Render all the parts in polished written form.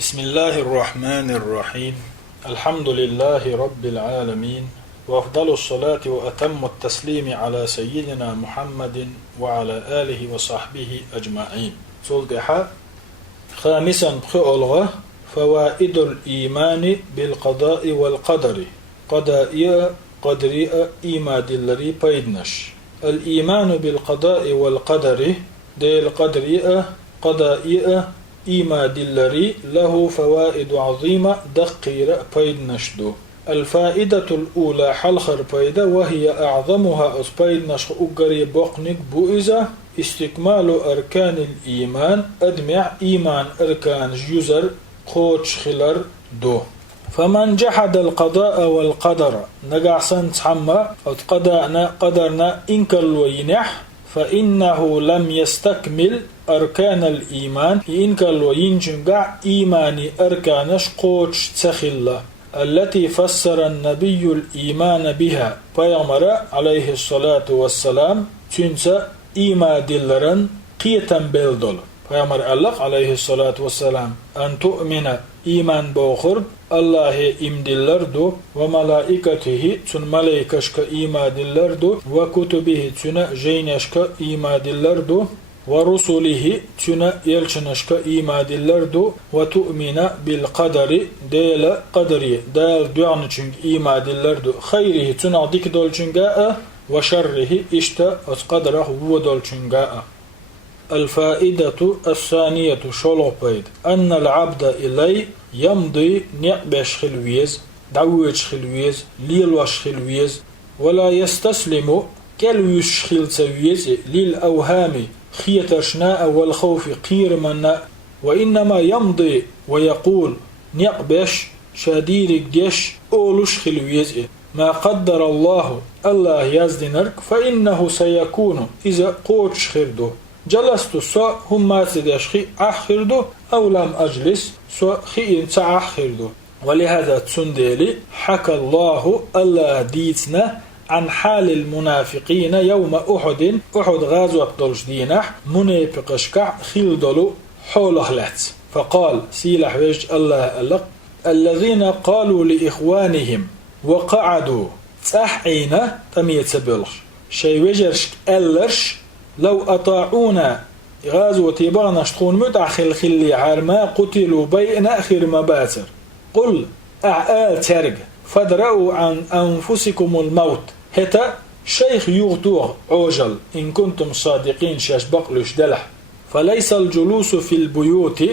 بسم الله الرحمن الرحيم. الحمد لله رب العالمين، وأفضل الصلاة وأتم التسليم على سيدنا محمد وعلى آله وصحبه أجمعين. صلدها خامسا بخؤلغة فوائد الإيمان بالقضاء والقدر. قضاء قدرية إيمان دلري بيدنش. الإيمان بالقضاء والقدر ديل قدرية قضائية إيما دلري له فوائد عظيمة دقيرة بيدنشدو. الفائدة الأولى حلخر بيدا وهي أعظمها أسبيدنش أقري بقنك بؤزة استكمال أركان الإيمان أدمع إيمان أركان جزر قوش خلر دو. فمن جحد القضاء والقدر نقع سنتحمى قدرنا إنكل وينح فإنه لم يستكمل أركان الإيمان إنكل وينجنقع إيماني أركانش قوش تخلة التي فسر النبي الإيمان بها فيامر عليه الصلاة والسلام تنسى إيما دلرن قيتا بلدل فيامر الله عليه الصلاة والسلام أن تؤمن إيمان بوخر الله إمدلردو وملائكته تن ملائكشك إيما دلردو وكتبه تن جينشك إيما دلردو ورسله تن يلشنشك إيما دلردو وتؤمن بالقدر ديل قدري دال دوعنشنك إيما دلردو خيره تن عدك دولشنجاء وشره اشتا قدره ودولشنجاء. الفائدة الثانية شلوبيد أن العبد إلي يمضي نعبش خلويز دعوش خلويز ليلوش خلويز ولا يستسلم كالوش خلسويز للأوهام خيتشناء والخوف قير منا وإنما يمضي ويقول نعبش شديد جيش أولوش خلويز ما قدر الله يزدنرك فإنه سيكون إذا قوتش خردو جلست سو هم ما تدشخي أخردو أو لم أجلس سو خي إنت أخردو. ولهذا تسندلي حكى الله ديتنا عن حال المنافقين يوم أحد غازوة دولش دينح منافقشكع خلدلو حوله لات فقال سيلح وجه الله ألق الذين قالوا لإخوانهم وقعدوا تحعينا تميتبلش شي وجرش ألرش لو أطاعونا غازوة يبغنش تكون متعخل خلي عرما قتلوا بين آخر مباتر قل أعال ترق فادرأوا عن أنفسكم الموت هتا شيخ يغتوغ عوجل إن كنتم صادقين شاشبق لش دلح فليس الجلوس في البيوت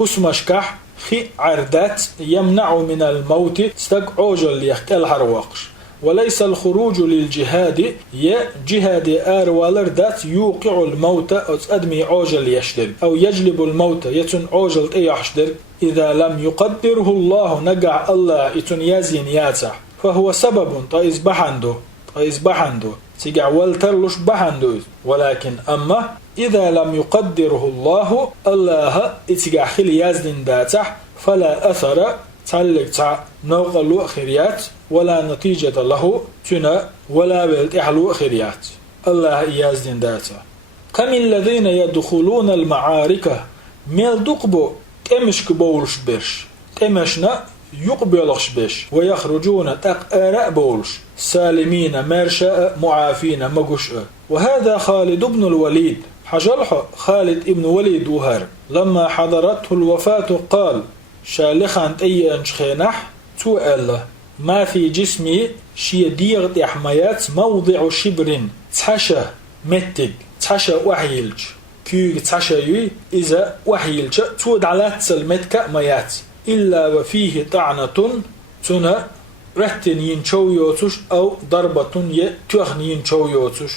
هسمشكح خي عردات يمنع من الموت استق عوجل ليختل هرواقش وليس الخروج للجهاد يا جهاد والردات يوقع الموت أدمي عوجل يشدر أو يجلب الموت يتن عوجل يحشدر إذا لم يقدره الله نقع الله يتن يزين ياتح فهو سبب طيز بحندو تقع والترلش بحندو ولكن أما إذا لم يقدره الله يتقع خل يزين داتح فلا أثر تعلق نوقلو خيريات ولا نتيجة له تنا ولا بلتحلو خيريات الله يازدين داتا. كم الذين يدخلون المعارك ميل دقبو تمشك بولش برش تمشنا يقبلش بش ويخرجون تقراء بولش سالمين مرشاء معافين مقشاء. وهذا خالد بن الوليد حجلح خالد ابن وليد وهر لما حضرته الوفاة قال شالخان أي أنشخينح سؤال ما في جسمي شي ديغت يحميات موضع شبر تحشى متق تحشى وحيلج كيوغ تحشى يوي إذا وحيلج تود على تسلمتك ميات إلا وفيه طعنة تنا رهتن ينشو يوتش أو ضربة يتوخن ينشو يوتش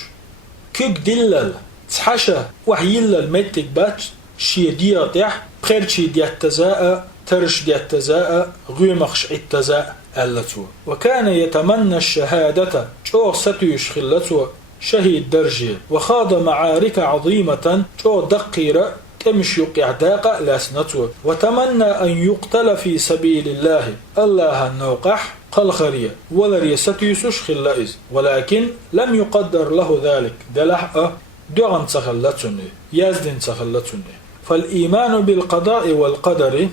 كيوغ دلل تحشى وحيل المتق بات شي ديغت يح بخير شي ديتزاء ترش ديتزاء غيمخش اتزاء ألتو. وكان يتمنى الشهادة شو ستيش خلتو شهيد درجة وخاض معارك عظيمة شو دقيرة تمشي قعداق لاسنتو وتمنى أن يقتل في سبيل الله النوقح قلخرية ولري ستيسوش خلائز ولكن لم يقدر له ذلك دلح دعن تخلتني يزدن تخلتني. فالإيمان بالقضاء والقدر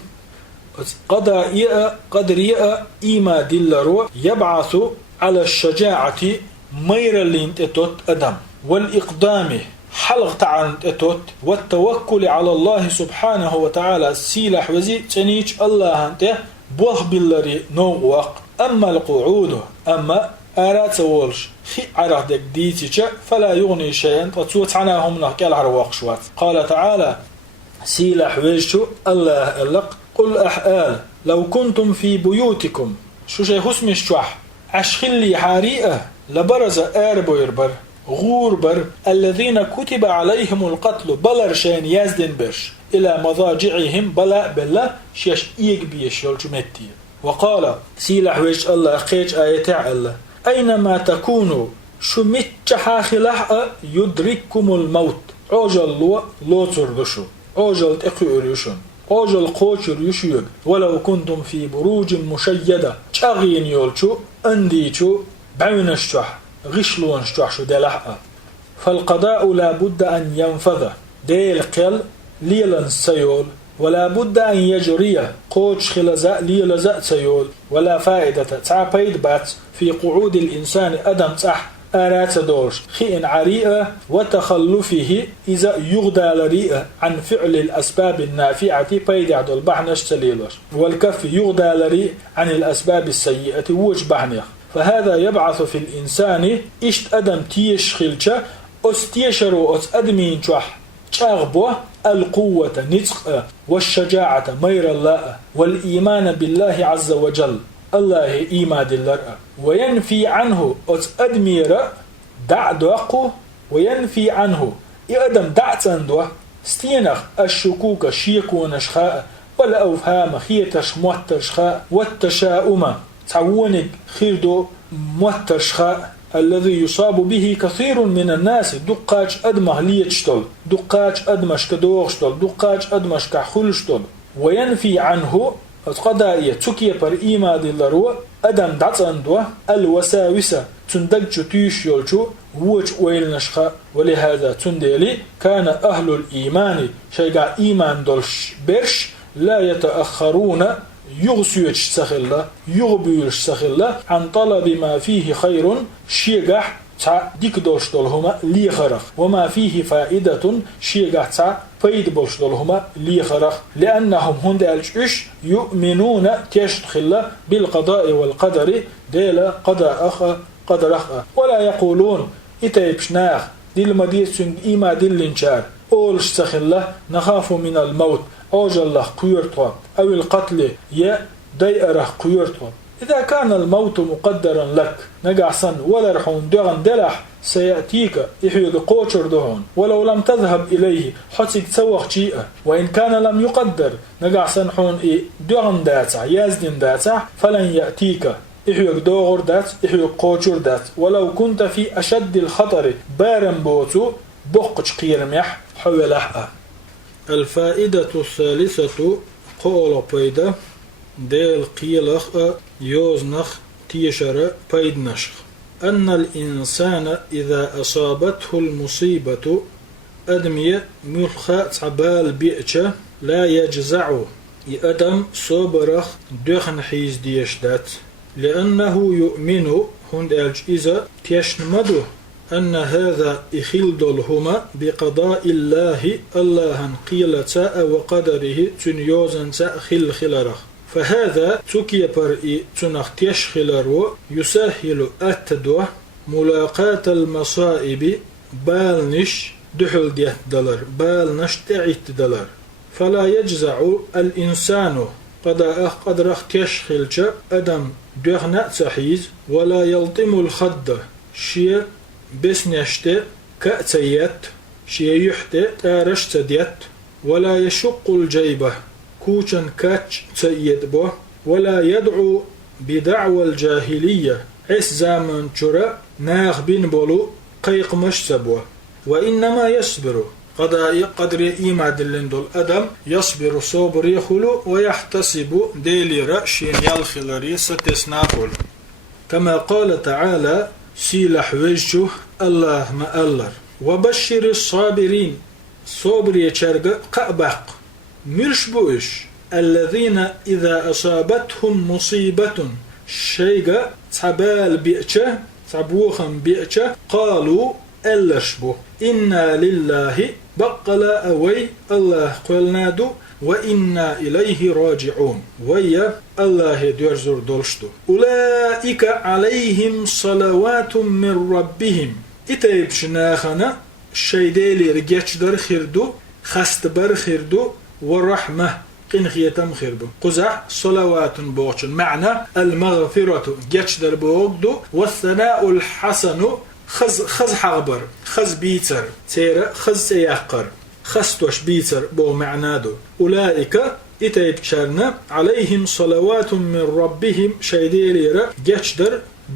قدرية إيما دلرو يبعث على الشجاعة مير لينتتوت أدم والإقدام حلق تعان اتوت والتوكل على الله سبحانه وتعالى سيلح وزي تنيج الله انت بوخ بالري نوق أما القعود أما آرات وولش خي عرق دك ديتيجا فلا يغني شيئا تتوت عناهم نحكي العرواق شوات قال تعالى سيلح وجهو الله ألق قل أحآل لو كنتم في بيوتكم شو شيء حسم الشوح أشخلي حريقة لبرز آربو يربر غوربر الذين كتب عليهم القتل بلرشان يزدن برش إلى مضاجعهم بلا بلا شيش إيق بيش يلجمتي وقال سيلح وجه الله خيج آية الله أينما تكونوا شمت حاخلح يدرككم الموت عجل لو تردشو عجل تقيريشون عجل قوشر يشيق ولو كنتم في بروج مشيدة شاغين يولشو انديشو بعونشتوح غشلون شتوحشو دلحقا فالقضاء لا بد أن ينفذ ديل قل ليلا سيول ولا بد أن يجري قوش خلزاء ليلزاء سيول ولا فائدة تعبيد بات في قعود الإنسان أدم صح آرات دورش خئن عريئة وتخلفه إذا يغدى لريئة عن فعل الأسباب النافعة بيد عدو البحنش سليلش والكف يغدى لريئة عن الأسباب السيئة وج بحنيخ فهذا يبعث في الإنسان إشت أدم تيش خلشة أستيشرو أس أدمين شوح تشاغبوه القوة نتق والشجاعة مير الله والإيمان بالله عز وجل الله إيمان الله وينفي عنه أس أدمير دعدوقه وينفي عنه إقدم دعتندوه استينخ الشكوك شيكو نشخاء والأوهام خيتش موترشخاء والتشاؤم تعونك خيردو موترشخاء الذي يصاب به كثير من الناس دقاج أدمه ليتشتل دقاج أدمش كدوغشتل دقاج أدمش كحلشتل وينفي عنه القضايا تكي بر إيما دلرو أدم دعتندوه الوساوسة تندج تيش يولشو ووج ويل نشخاء ولهذا تنديلي كان أهل الإيمان شيقا إيمان دولش برش لا يتأخرون يغسيوش سخلا يغبيوش سخلا عن طلب ما فيه خير شيغح تا ديك دوش دولهما ليخرخ وما فيه فائدة شيغح تا فايد بولش دولهما ليخرخ لأنهم هند الجيش يؤمنون تشتخلا بالقضاء والقدر ديلا قضاء أخ قدر أخ ولا يقولون إتايبشناخ ديل مديس إيما ديل لنشار أولش سخلا نخاف من الموت أوج الله قيرتوا أو القتل يا دائرة قيرتوا إذا كان الموت مقدرا لك نقعصا ولا رحون دغن دلح سيأتيك إحيد قوشر دهون ولو لم تذهب إليه حتى تسوخ شيئا وإن كان لم يقدر نقعصا حون دغن داتع يازدن داتع فلن يأتيك إحيد دوغر دات إحيد قوشر دات ولو كنت في أشد الخطر بارن بوتو بقش قيرميح حولح. الفائدة الثالثة قول بيدا ديل قيلخ يوزنخ تيشر بيدنشخ أن الإنسان إذا أصابته المصيبة أدمية ملخة عبال بيئة لا يجزع يأدم صبرخ دخن حيز ديشدات لأنه يؤمن هند الجئزة تيشنمده أن هذا إخلدلهما بقضاء الله الله قيلتا وقدره تنيوزن خل خلرخ فهذا تكي برئي تنختيش خلرو يسهل أتدوه ملاقاة المصائب بالنش دحل ديت دلر بالنش تعيت دلر فلا يجزع الإنسان قدر اختيش خلجة أدم دغنا تحيز ولا يلطم الخد شيء بس نشته كأتيت شيء يحته تارش تديت ولا يشق الجيبة كوشن كاتش تيد به ولا يدعو بدعوى الجاهلية عس زامن شرا ناخ بين بولو قيق مش سبوه وإنما يصبر قدر إيما دلندل أدم يصبر صبر يخلو ويحتسب ديلي رأشين يالخلري ستسناقل كما قال تعالى سيلح وجهه الله ما ألر وبشر الصابرين صبر يشرق قأبق مرش بوش الذين إذا أصابتهم مصيبة شيء تعبال بيئة تعبوخم بيئة قالوا ألشبو إنا لله بقلا أوي الله قلنادو وإنا إليه راجعون ويا الله ديرزور دولشتو أولئك عليهم صلوات من ربهم إتايب شناخنا الشيدالي رجيتش در خيردو خستبر خيردو ورحمة قنخيتم خيربو قزح صلوات بوغشن معنى المغفرة جيتش در بوغدو والثناء الحسن خز حغبر خز بيتر تيرا خز سيحقر خستوش بيتر بو معنادو أولئك إتايب شرنا عليهم صلوات من ربهم شيدالي جيتش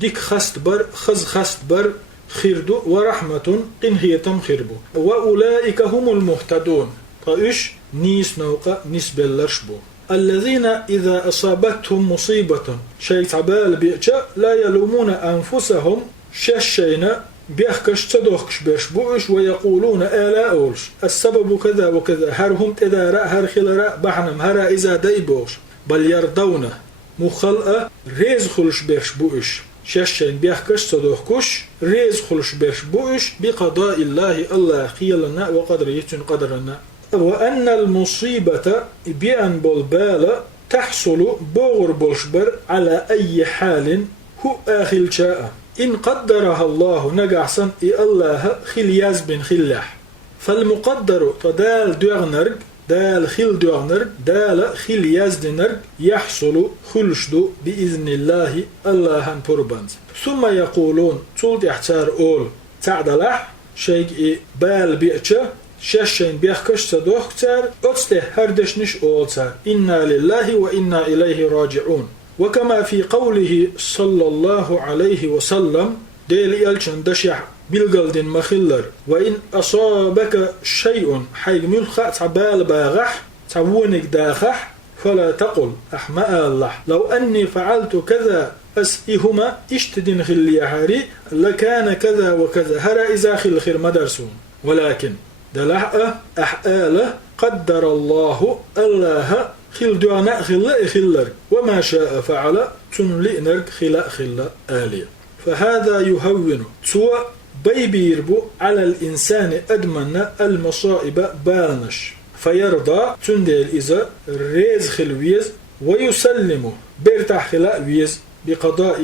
ديك خستبر خز خستبر خيردو ورحمة قنهيتم خيربو وأولئك هم المهتدون طيش نيس نوقع نسبة بو الذين إذا أصابتهم مصيبة شيء تعبال بيئة لا يلومون أنفسهم شاشينا بيحكش تدوخش بيشبوش ويقولون آلا أولش السبب كذا وكذا هرهم تدارا هر خلرا بحنم هرا إذا دايبوش بل يرضون مخلقة ريز خلش بيشبوش شاشين بيحكش تدوخش ريز خلش بيشبوش بقضاء الله خيلنا وقدره قدرنا وأن المصيبة بأن بالبالة تحصل بغر بلشبر على أي حال هو آخل شاء إن قدرها الله نقعصا الله خلياز بن خلاح فالمقدر تدال دوغنرق دال خل دوغنرق دال خلياز دنرق يحصل خلشدو بإذن الله هنبربانز ثم يقولون تولد احتار أول تعدلح شيء بال بيئة شاشين بيحكش تدوختار أتسته هردشنش أولتار إنا لله وإنا إليه راجعون وكما في قوله صلى الله عليه وسلم ديل يلشن دشع بالقلد مخلر وإن أصابك شيء حيث ملخة تعبال باغح تعونك داخح فلا تقل أحماء الله لو أني فعلت كذا أسئهما اشتدن خلي هاري لكان كذا وكذا هرا إذا خل خير مدرسون ولكن دلح أحآله قدر الله خل دعنا خلر وما شاء فعل تنلئنرك خلا آلية فهذا يهون سوى بيبيربو على الإنسان أدمن المصائب بالنش فيرضى تندل إذا ريز خلويز ويسلم بيرتاح خلا ويز بقضاء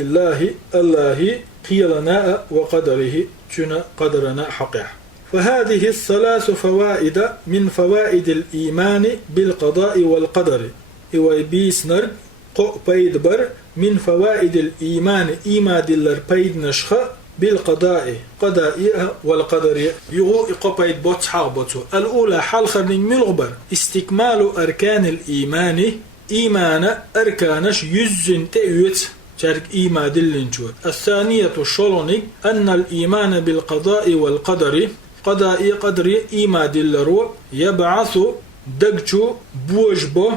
الله قيلنا وقدره تنا قدرنا حقه فهذه الثلاث فوائد من فوائد الإيمان بالقضاء والقدر ويبيسنر قو بيدبر من فوائد الإيمان إيما دلر بيد نشخ بالقضاء قضائها والقدر يغو إقبايد بوت حاغبوتو الأولى حال خرنين ملغبر استكمال أركان الإيمان إيمان أركانش يزن تأويت شارك إيما دلنجو الثانية شلوني أن الإيمان بالقضاء والقدر قضاء قدر إيما دلرو يبعث دقشو بوجبو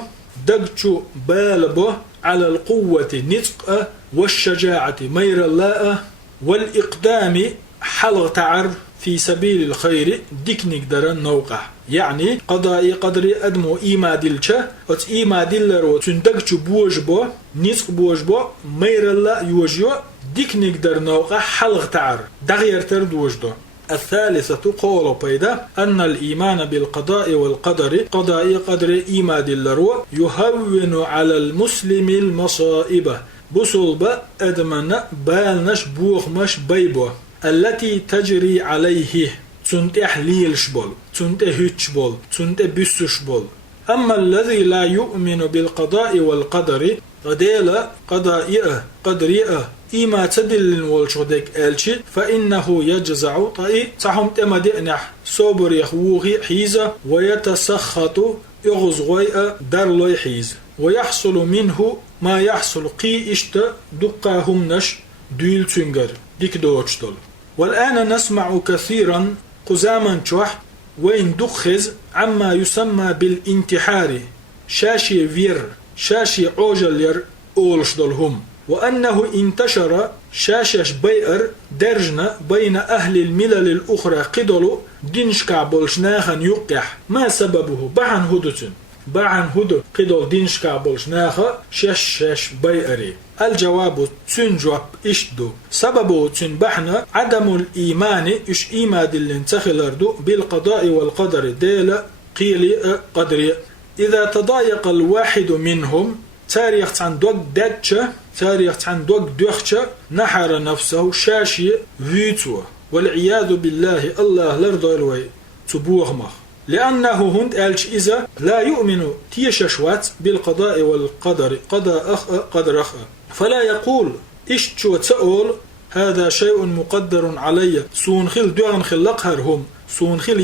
دقشو بالبو على القوة نطق والشجاعة مير الله والإقدام حلغ تعر في سبيل الخير ديك نقدر نوقع يعني قضاء قدر أدمو إيما دلشة وت إيما دلرو تندقشو بوجبو نطق بوجبو مير الله يوجيو ديك نقدر نوقع حلغ تعر دغير ترد وجدو الثالثة قول بيدا أن الإيمان بالقضاء والقدر قضاء قدر إيما دلرو يهون على المسلم المصائب بصلبة أدمن بالنش بوغمش بيبو التي تجري عليه تنتح ليلشبول تنتح هتشبول تنتح بسشبول أما الذي لا يؤمن بالقضاء والقدر قديلا قضائئة قدرئة إما تدل والشودك ألشي فإنه يجزع طائي تحم تمدئنح صبر يخوغي حيزة ويتسخط يغزغي درلوي حيز ويحصل منه ما يحصل قي إشت دقاهم نش ديل تنجر ديك دوتشتل والآن نسمع كثيرا قزاما شوح وين دخز عما يسمى بالانتحار شاشي فير شاشي عوجل ير أولشدلهم وأنه انتشر شاشش بيئر درجنا بين أهل الملل الأخرى قدلوا دينشكع بولشناخن يقح ما سببه بحن هدوتن بعن هدو قدول دينش كابولش ناخا شش بيئري. الجواب تسن جواب اشدو سببه تسن بحنا عدم الإيمان إش إيماد اللي انتخلردو بالقضاء والقدر ديلا قيلي قدري. إذا تضايق الواحد منهم تاريخ عن دوك داتشا تاريخ عن دوك دوخشا نحر نفسه شاشي فيتو والعياذ بالله الله لرضى الوي تبوغمخ. لأنه هند ألش إذا لا يؤمن تيششوات بالقضاء والقدر قضاء قدر أخ فلا يقول إشتشو تقول هذا شيء مقدر علي سون خل دوغن خلقهر هم سون خل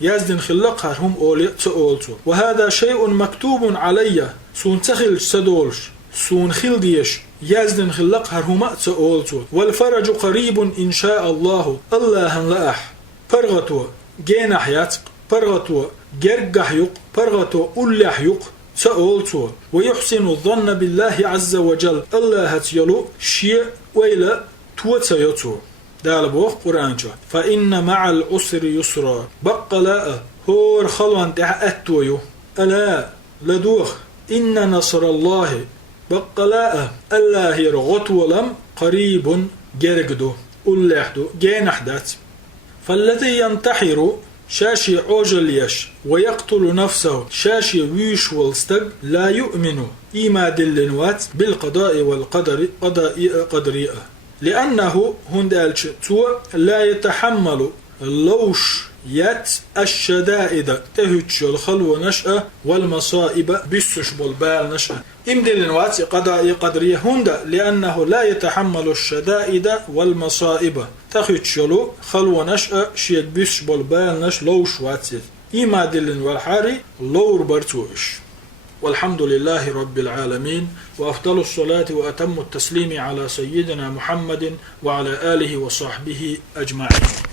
يازدن خلقهر هم أولي تقولتو وهذا شيء مكتوب علي سون تخل سدولش سون خل ديش يازدن خلقهر هم تقولتو والفرج قريب إن شاء الله الله لأح فرغتو جينح ياتق فرغتو جرجح يق فرغتو أولح يق تقولتو ويحسن الظن بالله عز وجل الله هتيلو شيء ويلا توتيتو دال بوخ قرآنجا فإن مع العسر يسرا بقلاء هور خلوان تحأتويو ألا لدوخ إن نصر الله بقلاء الله رغط ولم قريب جرجدو أولحدو جينحدات فالذي ينتحر شاشي عوجليش ويقتل نفسه شاشي ويش والستق لا يؤمن إيما دلنوات بالقضاء والقدر قدرية لأنه هندالش تو لا يتحمل اللوش يات الشدائد تهتش الخلو نشأة والمصائب بسش بالبال نشأة إمدلنوات قضاء قدرية هند لأنه لا يتحمل الشدائد والمصائب تهتش الخلو نشأة شيك بسش بالبال نش لوش واتسيت إما دلن والحاري لور برتوش. والحمد لله رب العالمين وأفضل الصلاة وأتم التسليم على سيدنا محمد وعلى آله وصحبه أجمعين.